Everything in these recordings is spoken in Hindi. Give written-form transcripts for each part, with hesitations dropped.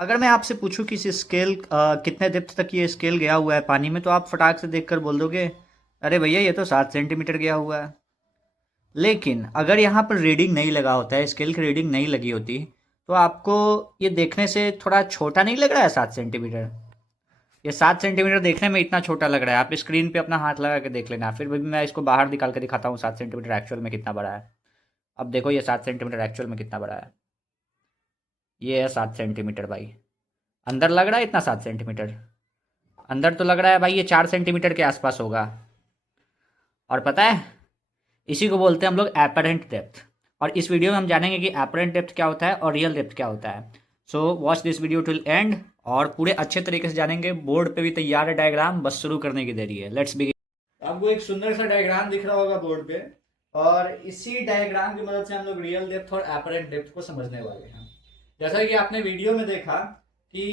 अगर मैं आपसे पूछूं कि इस स्केल कितने डेप्थ तक ये स्केल गया हुआ है पानी में, तो आप फटाक से देखकर बोल दोगे अरे भैया ये तो 7 सेंटीमीटर गया हुआ है। लेकिन अगर यहाँ पर रीडिंग नहीं लगा होता है, स्केल की रीडिंग नहीं लगी होती, तो आपको ये देखने से थोड़ा छोटा नहीं लग रहा है 7 सेंटीमीटर? ये 7 सेंटीमीटर देखने में इतना छोटा लग रहा है, आप स्क्रीन पे अपना हाथ लगा के देख लेना, फिर भी मैं इसको बाहर निकाल के दिखाता हूँ 7 सेंटीमीटर एक्चुअल में कितना बड़ा है। अब देखो ये 7 सेंटीमीटर एक्चुअल में कितना बड़ा है। ये है 7 सेंटीमीटर भाई। अंदर लग रहा है इतना 7 सेंटीमीटर? अंदर तो लग रहा है भाई ये 4 सेंटीमीटर के आसपास होगा। और पता है, इसी को बोलते हैं हम लोग एपरेंट डेप्थ। और इस वीडियो में हम जानेंगे कि एपरेंट डेप्थ क्या होता है और रियल डेप्थ क्या होता है। So watch this video till and, और पूरे अच्छे तरीके से जानेंगे। बोर्ड पे भी तैयार है डायग्राम, बस शुरू करने की देरी है। Let's begin. आपको एक सुंदर सा डायग्राम दिख रहा होगा बोर्ड पे, और इसी डायग्राम की मदद से हम लोग रियल डेप्थ और एपरेंट डेप्थ को समझने वाले हैं। जैसा कि आपने वीडियो में देखा कि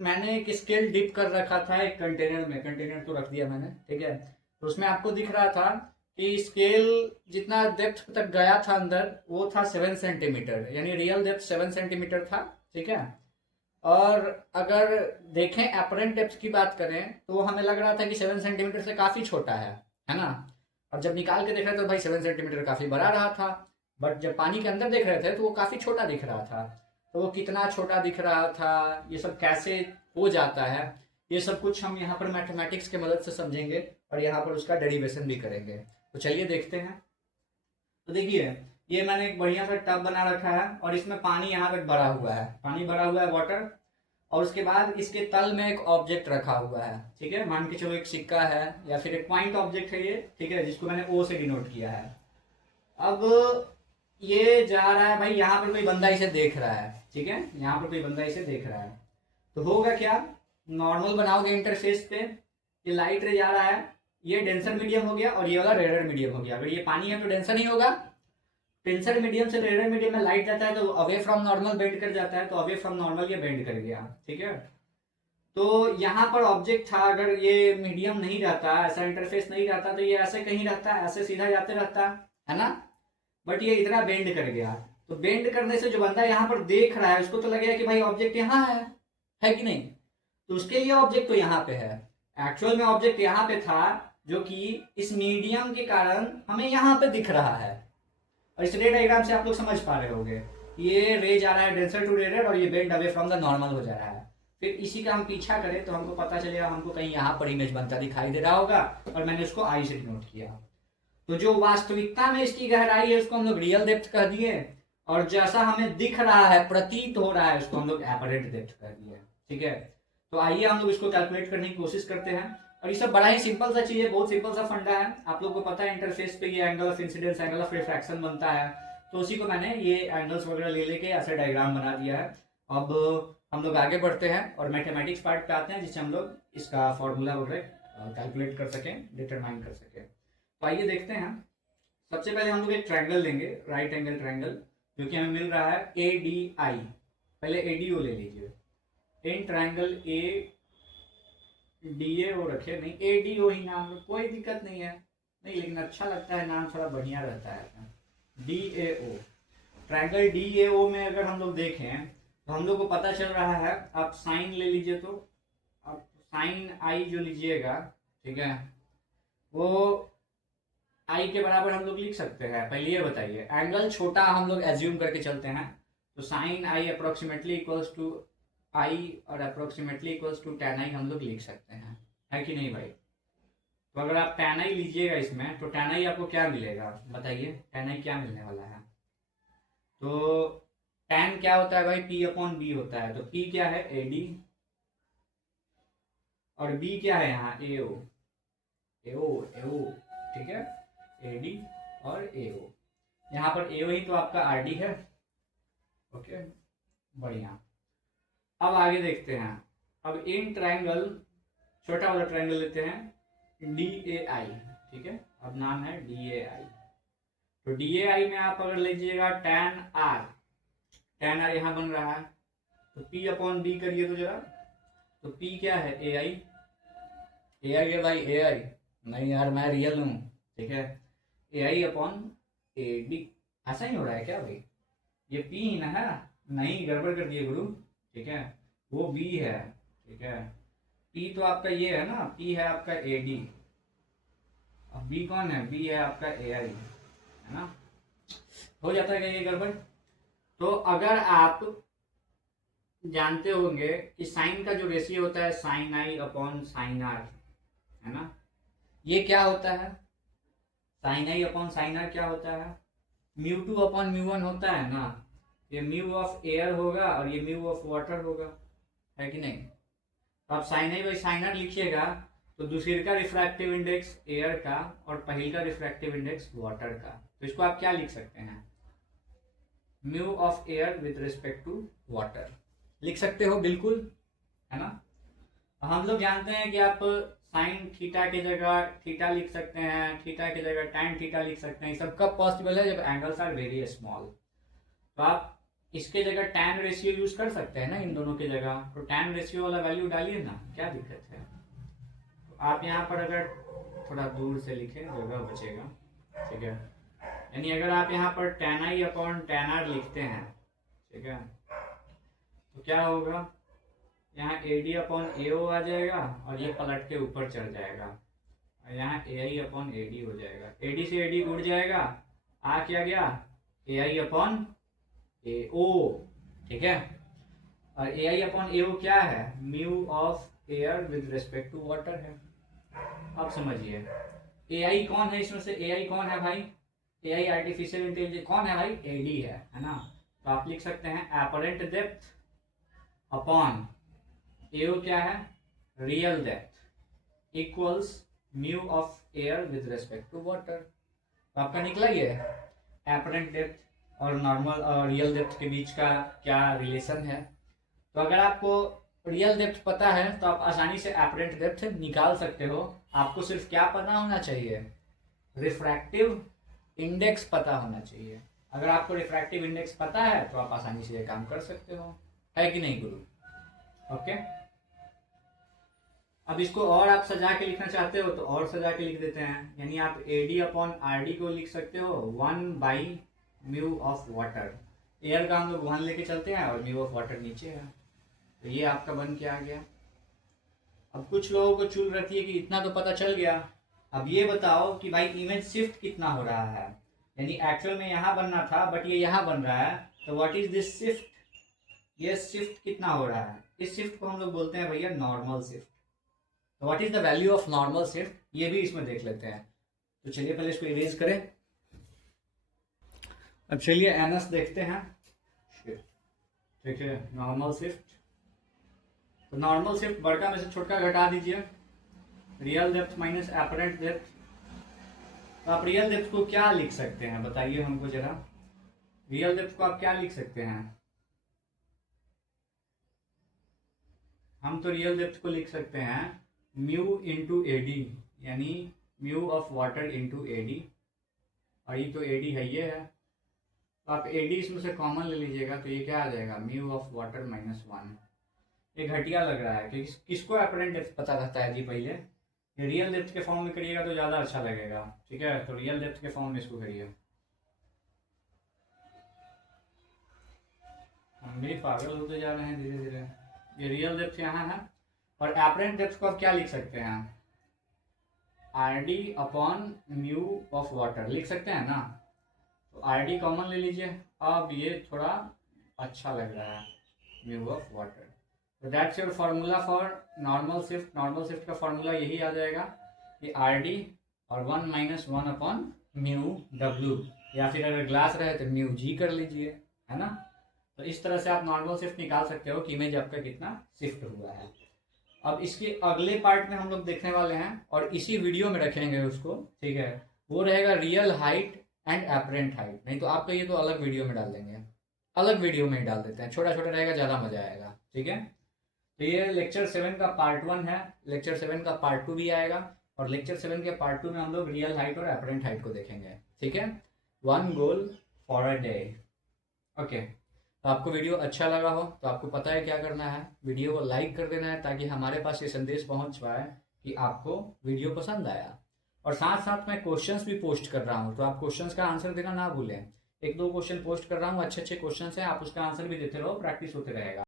मैंने एक स्केल डिप कर रखा था एक कंटेनर में, कंटेनर तो रख दिया मैंने, ठीक है। तो उसमें आपको दिख रहा था कि स्केल जितना डेप्थ तक गया था अंदर वो था 7 सेंटीमीटर, यानी रियल डेप्थ 7 सेंटीमीटर था, ठीक है। और अगर देखें अपरेंट डेप्थ की बात करें तो वो हमें लग रहा था कि 7 सेंटीमीटर से काफ़ी छोटा है ना। और जब निकाल के देख रहे थे तो भाई 7 सेंटीमीटर काफ़ी बड़ा रहा था। बट जब पानी के अंदर देख रहे थे तो वो काफ़ी छोटा दिख रहा था। तो वो कितना छोटा दिख रहा था, ये सब कैसे हो जाता है, ये सब कुछ हम यहाँ पर मैथमेटिक्स के मदद से समझेंगे और यहाँ पर उसका डेरिवेशन भी करेंगे। तो चलिए देखते हैं। तो देखिए, ये मैंने एक बढ़िया सा टब बना रखा है और इसमें पानी यहाँ तक भरा हुआ है, पानी भरा हुआ है वाटर। और उसके बाद इसके तल में एक ऑब्जेक्ट रखा हुआ है, ठीक है। मान के चलो एक सिक्का है या फिर एक पॉइंट ऑब्जेक्ट है ये, ठीक है, जिसको मैंने ओ से डिनोट किया है। अब ये जा रहा है भाई, यहाँ पर कोई बंदा इसे देख रहा है, ठीक है, यहाँ पर कोई बंदा इसे देख रहा है। तो होगा क्या, नॉर्मल बनाओगे इंटरफेस पे, ये लाइट रे जा रहा है, ये डेंसर मीडियम हो गया और ये वाला रेडर मीडियम हो गया। अगर ये पानी है तो डेंसर नहीं होगा, टेंसर मीडियम से रेडर मीडियम में लाइट जाता है तो अवे फ्रॉम नॉर्मल बेंड कर जाता है, तो अवे फ्रॉम नॉर्मल ये बेंड कर गया, ठीक है। तो यहाँ पर ऑब्जेक्ट था, अगर ये मीडियम नहीं रहता, ऐसा इंटरफेस नहीं रहता, तो ये ऐसे कहीं रहता, ऐसे सीधा जाते रहता है ना। बट ये इतना बेंड कर गया, तो बेंड करने से जो बंदा यहाँ पर देख रहा है उसको तो लगेगा कि भाई ऑब्जेक्ट यहाँ है कि नहीं। तो उसके लिए ऑब्जेक्ट तो यहाँ पे है, एक्चुअल में ऑब्जेक्ट यहाँ पे था, जो कि इस मीडियम के कारण हमें यहाँ पे दिख रहा है। और इस रे डायग्राम से आप लोग समझ पा रहे होंगे, ये रे जा रहा है डेंसर टू रेडर और ये bend away from the normal हो जा रहा है। फिर इसी का हम पीछा करें तो हमको पता चलेगा, हमको कहीं यहाँ पर इमेज बनता दिखाई दे रहा होगा और मैंने उसको आई से डिनोट किया। तो जो वास्तविकता में इसकी गहराई है उसको हम लोग रियल डेप्थ कह दिए, और जैसा हमें दिख रहा है, प्रतीत हो रहा है, उसको हम लोग एपरेंट डेप्थ कह दिए, ठीक है। तो आइए हम लोग इसको कैलकुलेट करने की कोशिश करते हैं। और ये सब बड़ा ही सिंपल सा चीज है, बहुत सिंपल सा फंडा है। आप लोग को पता है इंटरफेस पे ये angle of incidence, angle of refraction बनता है। तो उसी को मैंने ये एंगल्स वगैरह ले लेके ऐसे डायग्राम बना दिया है। अब हम लोग आगे बढ़ते हैं और मैथमेटिक्स पार्ट पे आते हैं, जिससे हम लोग इसका फॉर्मूला वगैरह कैलकुलेट कर सकें, डिटरमाइन कर सकें। तो आइए देखते हैं। सबसे पहले हम लोग एक ट्रायंगल लेंगे, राइट एंगल ट्रायंगल, जो कि हमें मिल रहा है ए डी आई। पहले ए डी ओ ले लीजिए। In triangle A D A ओ रखे, नहीं ए डी ओ ही नाम, कोई दिक्कत नहीं है, नहीं लेकिन अच्छा लगता है नाम, थोड़ा बढ़िया रहता है। D A O, triangle D A O में अगर हम लोग देखें तो हम लोग को पता चल रहा है, आप साइन ले लीजिए, तो आप साइन आई जो लीजिएगा, ठीक है, वो आई के बराबर हम लोग लिख सकते हैं। पहले ये बताइए, एंगल छोटा हम लोग एज्यूम करके चलते हैं, तो sine I approximately equals to I और approximately equals to ten I हम लोग लिख सकते हैं, है कि नहीं भाई। तो अगर आप टेन आई लीजिएगा इसमें, तो टेन आई आपको क्या मिलेगा बताइए, टेन आई क्या मिलने वाला है। तो टेन क्या होता है भाई, पी अपॉन बी होता है। तो पी क्या है, ए डी, और बी क्या है यहाँ, ए ओ, ए ओ, ए ओ, ठीक है, ए डी और ए ओ। यहाँ पर ए ओ ही तो आपका आर डी है, ओके, बढ़िया। अब आगे देखते हैं। अब इन ट्रायंगल, छोटा वाला ट्रायंगल लेते हैं, डी ए आई, ठीक है, अब नाम है डी ए आई। तो डी ए आई में आप अगर लीजिएगा टेन आर, टेन आर यहाँ बन रहा है, तो पी अपॉन बी करिए तो जरा। तो पी क्या है, ए आई, ए आई है भाई, ए आई, नहीं यार मैं रियल हूँ, ठीक है, ए आई अपॉन ए डी। ऐसा ही हो रहा है क्या भाई, ये पी ही ना है, नहीं गड़बड़ कर दिए गुरु, ठीक है, वो बी है, ठीक है। पी तो आपका ये है ना, पी है आपका ए डी। अब बी कौन है? बी है आपका ए आई, है ना। हो जाता है क्या ये गड़बड़? तो अगर आप जानते होंगे कि साइन का जो रेशियो होता है sine i upon sine r, है ना, ये क्या होता है? Sine i upon sine r क्या होता है? Mu two upon mu one होता है ना। ये म्यू ऑफ एयर होगा और ये म्यू ऑफ वाटर होगा, है कि नहीं? तो आप sine i by sine r लिखिएगा तो दूसरे का रिफ्रैक्टिव इंडेक्स एयर का और पहले का रिफ्रैक्टिव इंडेक्स वाटर का, तो इसको आप क्या लिख सकते हैं? Mu of air with respect to water लिख सकते हो, बिल्कुल, है ना। हम लोग जानते हैं कि आप साइन थीटा की जगह थीटा लिख सकते हैं, थीटा की जगह टैन थीटा लिख सकते हैं। सब कब पॉसिबल है? जब एंगल्स आर वेरी स्मॉल। तो आप इसके जगह टैन रेशियो यूज कर सकते हैं ना इन दोनों की जगह, तो टैन रेशियो वाला वैल्यू डालिए ना, क्या दिक्कत है? तो आप यहाँ पर अगर थोड़ा दूर से लिखें जगह बचेगा, ठीक है। यानी अगर आप यहाँ पर tan i upon tan r लिखते हैं, ठीक है, तो क्या होगा? यहाँ ए डी अपॉन ए ओ आ जाएगा और ये पलट के ऊपर चढ़ जाएगा और यहाँ ए आई अपॉन ए डी हो जाएगा। ए डी से ए डी उड़ जाएगा, आ क्या गया? ए आई अपॉन ए ओ, ठीक है। और ए आई अपॉन ए ओ क्या है? Mu of air with respect to water है। अब समझिए ए आई कौन है इसमें से? ए आई कौन है भाई? ए आई आर्टिफिशियल इंटेलिजेंस कौन है भाई? ए डी है ना। तो आप लिख सकते हैं एपरेंट डेप्थ अपॉन एओ क्या है? Real depth equals mu of air with respect to water. तो आपका निकला ये एपरेंट डेप्थ और नॉर्मल और रियल डेप्थ के बीच का क्या रिलेशन है। तो अगर आपको रियल डेप्थ पता है तो आप आसानी से एपरेंट डेप्थ निकाल सकते हो। आपको सिर्फ क्या पता होना चाहिए? रिफ्रैक्टिव इंडेक्स पता होना चाहिए। अगर आपको रिफ्रैक्टिव इंडेक्स पता है तो आप आसानी से ये काम कर सकते हो, है कि नहीं गुरु? ओके। अब इसको और आप सजा के लिखना चाहते हो तो और सजा के लिख देते हैं। यानी आप A D upon R D को लिख सकते हो 1 by mu of water. Air का हम लोग 1 लेके चलते हैं और म्यू ऑफ वाटर नीचे है, तो ये आपका बन के आ गया। अब कुछ लोगों को चूल रहती है कि इतना तो पता चल गया, अब ये बताओ कि भाई इमेज शिफ्ट कितना हो रहा है। यानी एक्चुअल में यहाँ बनना था बट ये यहाँ बन रहा है, तो व्हाट इज दिस शिफ्ट? ये शिफ्ट कितना हो रहा है? इस शिफ्ट को हम लोग बोलते हैं भैया नॉर्मल शिफ्ट। तो what is the value of normal shift, ये भी इसमें देख लेते हैं। तो चलिए पहले इसको इरेज करें। अब चलिए एनएस देखते हैं, ठीक है। नॉर्मल शिफ्ट, तो नॉर्मल शिफ्ट बड़का में से छोटका घटा दीजिए, real depth minus apparent depth. तो आप रियल डेप्थ को क्या लिख सकते हैं बताइए हमको जरा। रियल डेप्थ को आप क्या लिख सकते हैं? हम तो रियल डेप्थ को लिख सकते हैं म्यू इंटू ए डी, यानी mu of water into A D, और ये तो ए डी है, ये है। तो आप ए डी इसमें से कॉमन ले लीजिएगा, तो ये क्या आ जाएगा? Mu of water minus 1। ये घटिया लग रहा है कि किसको एपरेंट डेप्थ पता रहता है जी? पहले ये रियल डेप्थ के फॉर्म में करिएगा तो ज़्यादा अच्छा लगेगा, ठीक है। तो रियल डेप्थ के फॉर्म में इसको करिए। हम भी पागल होते जा रहे हैं धीरे धीरे। ये रियल डेप्थ यहाँ है और एपरेंट डेप्थ को आप क्या लिख सकते हैं? R D upon mu of water लिख सकते हैं ना। तो आर डी कॉमन ले लीजिए। अब ये थोड़ा अच्छा लग रहा है, म्यू ऑफ वाटर। तो that's your formula for normal shift. Normal shift का फार्मूला यही आ जाएगा कि आर डी और 1 माइनस 1 अपॉन म्यू डब्ल्यू, या फिर अगर ग्लास रहे तो म्यू जी कर लीजिए, है ना। तो इस तरह से आप नॉर्मल शिफ्ट निकाल सकते हो कि इमेज आपका कितना शिफ्ट हुआ है। अब इसके अगले पार्ट में हम लोग देखने वाले हैं और इसी वीडियो में रखेंगे उसको, ठीक है। वो रहेगा real height and apparent height. नहीं तो आपका ये तो अलग वीडियो में डाल देंगे, अलग वीडियो में ही डाल देते हैं, छोटा छोटा रहेगा, ज़्यादा मजा आएगा, ठीक है। तो ये लेक्चर 7 का पार्ट 1 है। लेक्चर 7 का पार्ट 2 भी आएगा और लेक्चर 7 के पार्ट 2 में हम लोग रियल हाइट और एपरेंट हाइट को देखेंगे, ठीक है। 1 goal for a day. Okay. तो आपको वीडियो अच्छा लगा हो तो आपको पता है क्या करना है, वीडियो को लाइक कर देना है ताकि हमारे पास ये संदेश पहुंच पाए कि आपको वीडियो पसंद आया। और साथ साथ मैं क्वेश्चंस भी पोस्ट कर रहा हूं, तो आप क्वेश्चंस का आंसर देना ना भूलें। 1-2 क्वेश्चन पोस्ट कर रहा हूँ, अच्छे अच्छे क्वेश्चन हैं, आप उसका आंसर भी देते रहो, प्रैक्टिस होते रहेगा।